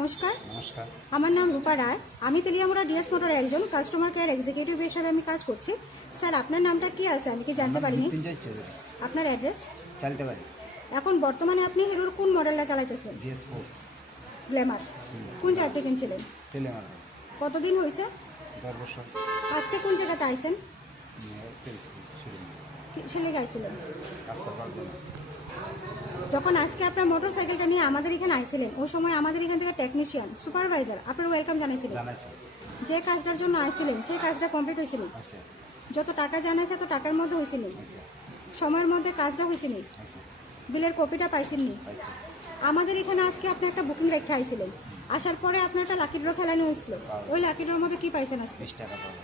নমস্কার। নমস্কার। আমার নাম রূপা রায়। আমি তেলিয়ামুড়া ডিএস মোটর একজন কাস্টমার কেয়ার এক্সিকিউটিভ হিসেবে আমি কাজ করছি। স্যার, আপনার নামটা কি আছে আমি কি জানতে পারিনি? আপনার অ্যাড্রেস? চালতে পারি। এখন বর্তমানে আপনি হিরোর কোন মডেলটা চালাইতেছেন? DS4 Glamour. কোন জায়গাতে কিনছিলেন? তেলেমার। কতদিন হয়েছে? 10 বছর। আজকে কোন জায়গাতে আইছেন? ছেলে গাইছিলেন কাজ করবার জন্য। যখন আজকে আপনার মোটর সাইকেলটা নিয়ে আমাদের এখানে আইছিলেন, ওই সময় আমাদের এখান থেকে টেকনিশিয়ান সুপারভাইজার আপনার ওয়েলকাম জানাইছিলেন। জানাইছি। যে কাজটার জন্য আইছিলেন সেই কাজটা কমপ্লিট হয়েছিল? আচ্ছা যত টাকা জানাইছে তো টাকার মধ্যে হয়েছিল? আচ্ছা সময়ের মধ্যে কাজটা হয়েছিল? আচ্ছা বিলের কপিটা পাইছেননি? আচ্ছা। আমাদের এখানে আজকে আপনি একটা বুকিং রেখে আইছিলেন, আসার পরে আপনার একটা লাকি ড্র খেলানো হয়েছিল। ওই লাকি ড্রর মধ্যে কি পাইছেন আজকে? 20 টাকা পাবো।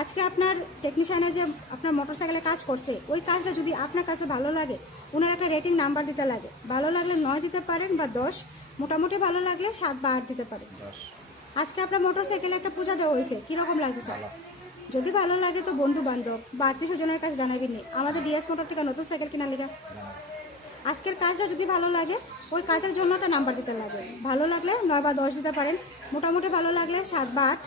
আজকে আপনার টেকনিশিয়ানে যে আপনার মোটর সাইকেলে কাজ করছে, ওই কাজটা যদি আপনার কাছে ভালো লাগে, ওনার একটা রেটিং নাম্বার দিতে লাগে। ভালো লাগলে 9 দিতে পারেন বা 10, মোটামুটি ভালো লাগলে 7 বা 8 দিতে পারেন। 10। আজকে আপনার মোটর সাইকেলে একটা পূজা দেওয়া হয়েছে, কীরকম লাগছে স্যার? যদি ভালো লাগে তো বন্ধু বান্ধব বা আত্মীয় স্বজনের কাছে জানাবেন। আমাদের ডিএস মোটর থেকে নতুন সাইকেল কেনার লেগে আজকের কাজটা যদি ভালো লাগে, ওই কাজের জন্য একটা নাম্বার দিতে লাগে। ভালো লাগলে 9 বা 10 দিতে পারেন, মোটামুটি ভালো লাগলে 7 বা 8।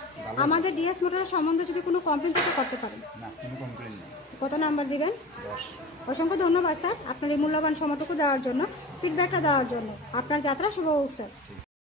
আমাদের ডিএস মোটরের সম্বন্ধে যদি কোনো কমপ্লেন থাকে করতে পারেন। না, কোনো কমপ্লেন নেই। কত নাম্বার দিবেন? 10। অসংখ্য ধন্যবাদ স্যার আপনার এই মূল্যবান সময়টুকু দেওয়ার জন্য, ফিডব্যাকটা দেওয়ার জন্য। আপনার যাত্রা শুভ হোক স্যার।